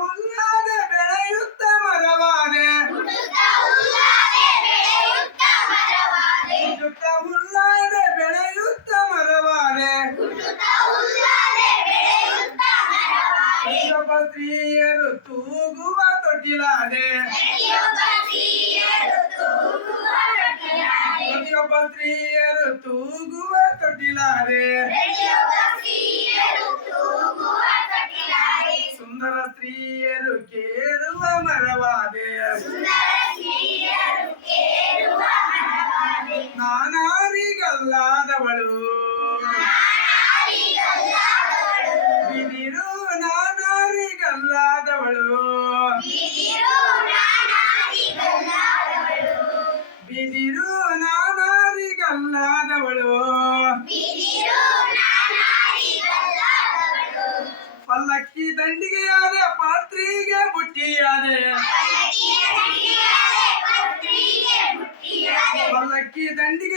ಹುಲ್ಲಾದೆ ಬೆಳೆಯುತ್ತ ಮರವಾದೆ ಬೆಳೆಯುತ್ತ ಮರವಾದೆ ಪ್ರತಿಯೊಬ್ಬ ಸ್ತ್ರೀಯರು ತೂಗುವ ತೊಟ್ಟಿಲಾದೆ ಪ್ರತಿಯೊಬ್ಬ ಸ್ತ್ರೀಯರು ತೂಗುವ ತೊಟ್ಟಿಲಾದೆ ಸುಂದರ ಸ್ತ್ರೀಯರು ಕೇರುವ ಮರವಾದೆ ನಾನಾರಿಗಲ್ಲಾದವಳು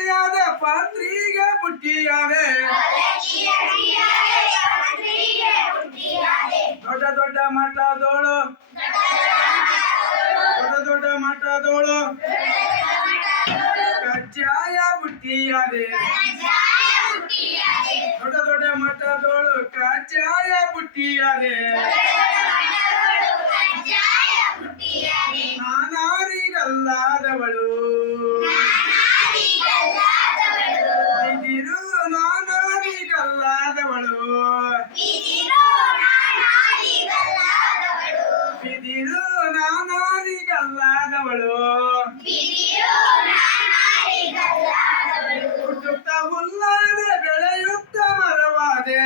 ದಂಡಿಗೆಯಾದ ಪಾತ್ರಿಗೆ ಬುಟ್ಟಿಯಾದೆ ದೊಡ್ಡ ದೊಡ್ಡ ಮಠದೋಳು ದೊಡ್ಡ ದೊಡ್ಡ ಮಠದೋಳು ಕಜ್ಜಾಯ ಬುಟ್ಟಿಯಾದೆ ದೊಡ್ಡ ದೊಡ್ಡ ಮಠದೋಳು ಕಜ್ಜಾಯ ಬುಟ್ಟಿಯಾದೆ ನಾನಾರಿಗಲ್ಲಾದವಳು ಹುಟ್ಟುತ್ತ ಹುಲ್ಲಾದೆ ಬೆಳೆಯುತ್ತ ಮರವಾದೆ.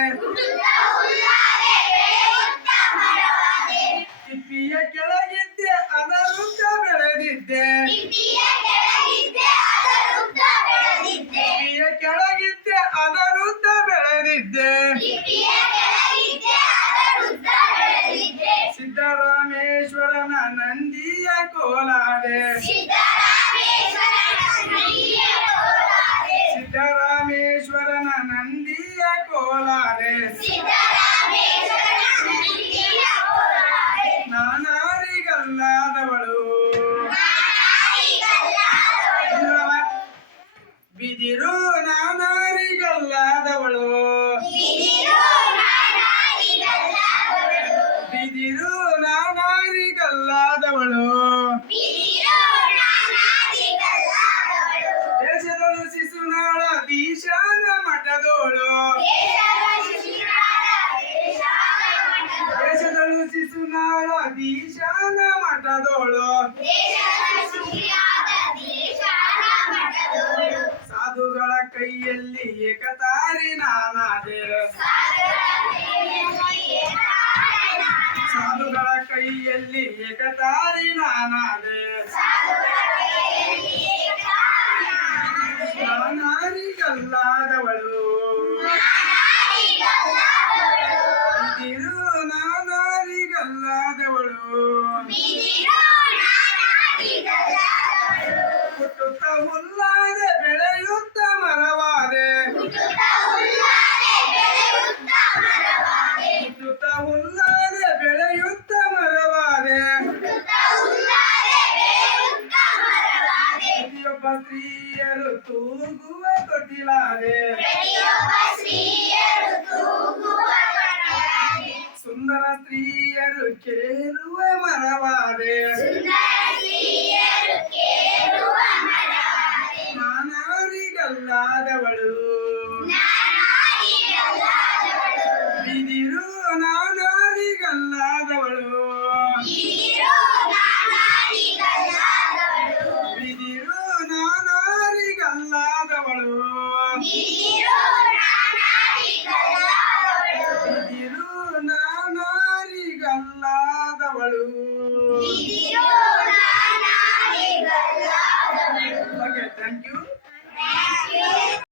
ತಿಪ್ಪಿಯ ಕೆಳಗಿದ್ದೆ ಅದರುದ್ದ ಬೆಳೆದಿದ್ದೆ. ತಿಪ್ಪಿಯ ಕೆಳಗಿದ್ದೆ ಅದರುದ್ದ ಬೆಳೆದಿದ್ದೆ. ಕೋಲಾದೆ ಸಿದ್ದರಾಮೇಶ್ವರನ ನಂದಿಯ ಕೋಲಾದೆ ನಾನಾರಿಗಲ್ಲಾದವಳು ಇಲ್ಲವ? ಬಿದಿರು ನಾನಾರಿಗಲ್ಲಾದವಳು ಈಶಾನ ಮಠದೋಳು ಸಾಧುಗಳ ಕೈಯಲ್ಲಿ ಏಕತಾರಿ ನಾನಾದೆ. ಸಾಧುಗಳ ಕೈಯಲ್ಲಿ ಏಕತಾರಿ ನಾನಾದೆ. ಹುಲ್ಲಾದೆ ಬೆಳೆಯುತ್ತ ಮರವಾದೆ. ಹುಟ್ಟುತ್ತ ಹುಲ್ಲಾದೆ ಬೆಳೆಯುತ್ತ ಮರವಾದೆ. ಪ್ರತಿಯೊಬ್ಬ ಸ್ತ್ರೀಯರು ತೂಗುವ ತೊಟ್ಟಿಲಾದೆ. ಸುಂದರ ಸ್ತ್ರೀಯರು ಕೇರುವ ಮರವಾದೆ. Salud.